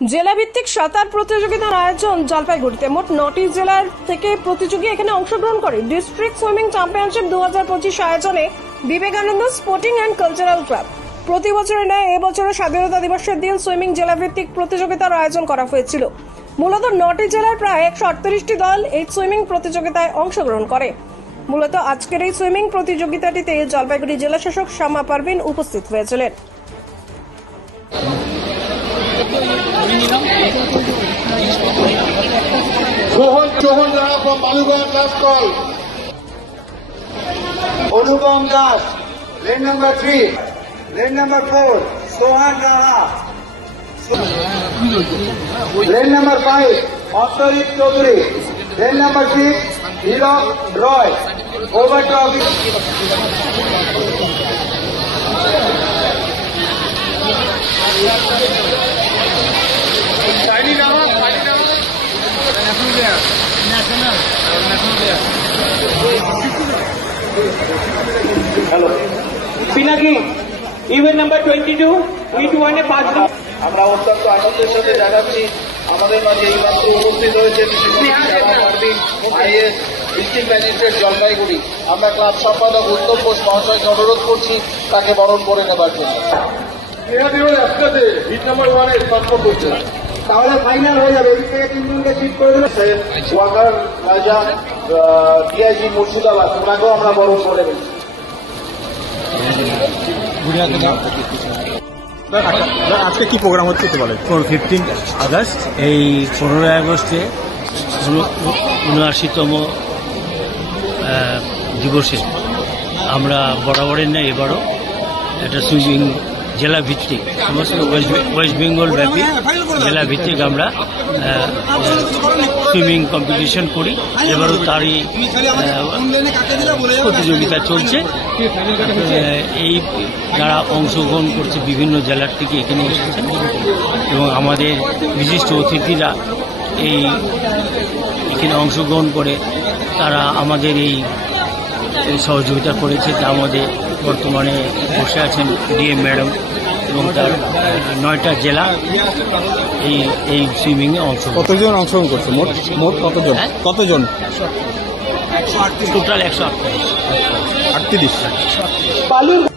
জেলাভিত্তিক সাঁতার প্রতিযোগিতার আয়োজন জলপাইগুড়িতে। মোট 9টি জেলার থেকে প্রতিযোগী এখানে অংশগ্রহণ করে। ডিস্ট্রিক্ট সুইমিং চ্যাম্পিয়নশিপ 2025 আয়োজনে Vivekananda sporting and cultural club. প্রতি বছরের ন্যায় এবছরও স্বাধীনতা দিবসের দিন সুইমিং জেলাভিত্তিক প্রতিযোগিতার আয়োজন করা হয়েছিল। মূলত 9টি জেলার প্রায় 138টি দল এই সুইমিং প্রতিযোগিতায় অংশগ্রহণ করে। মূলত আজকের এই সুইমিং প্রতিযোগিতাটিতে জলপাইগুড়ি জেলা শাসক শামা পারভিন উপস্থিত হয়েছিলেন। Sohan Raha from Balugaon last call. Anupam Das, lane number 3. Lane number 4, Sohan Raha. Lane number 5, Antarit Chaudhary. Lane number 6, Hirok Roy. Over to Hello. Pinaki, event number 22, we won a pass. আমরা অত্যন্ত আনন্দের সাথে জানাচ্ছি আমাদের মাঝে এই মাত্র উপস্থিত হয়েছে আইএস ডিস্ট্রিক্ট ম্যাজিস্ট্রেট জলপাইগুড়ি। আমরা ক্লাব সম্পাদক উত্তম বোস মহাশয়কে অনুরোধ করছি তাকে বরণ করে নেবার জন্য। তাহলে ফাইনাল হয়ে যাবে। এদিক থেকে 3 জনকে সিট করে দিলেন ওয়াকার রাজা ডিআইজি মুর্শিদাবাদ, ওনাকেও আমরা বরণ করে দিচ্ছি। আজকে কি প্রোগ্রাম হচ্ছে একটু বলেন। 15 আগস্ট, এই 15 আগস্টে 79তম দিবসে আমরা বরাবরের না এবারও একটা সুইমিং জেলা ভিত্তিক সমস্ত ওয়েস্ট বেঙ্গল ব্যাপী জেলা ভিত্তিক আমরা সুইমিং কম্পিটিশন করি। এবারও তারই প্রতিযোগিতা চলছে। এই যারা অংশগ্রহণ করছে বিভিন্ন জেলার থেকে এখানে এসেছেন এবং আমাদের বিশিষ্ট অতিথিরা এই এখানে অংশগ্রহণ করে তারা আমাদের এই সহযোগিতা করেছে। তা আমাদের বর্তমানে বসে আছেন ডিএম ম্যাডাম এবং তার 9টা জেলা এই সুইমিংয়ে কতজন অংশগ্রহণ করছে? মোট কতজন? কতজন? টোটাল 138।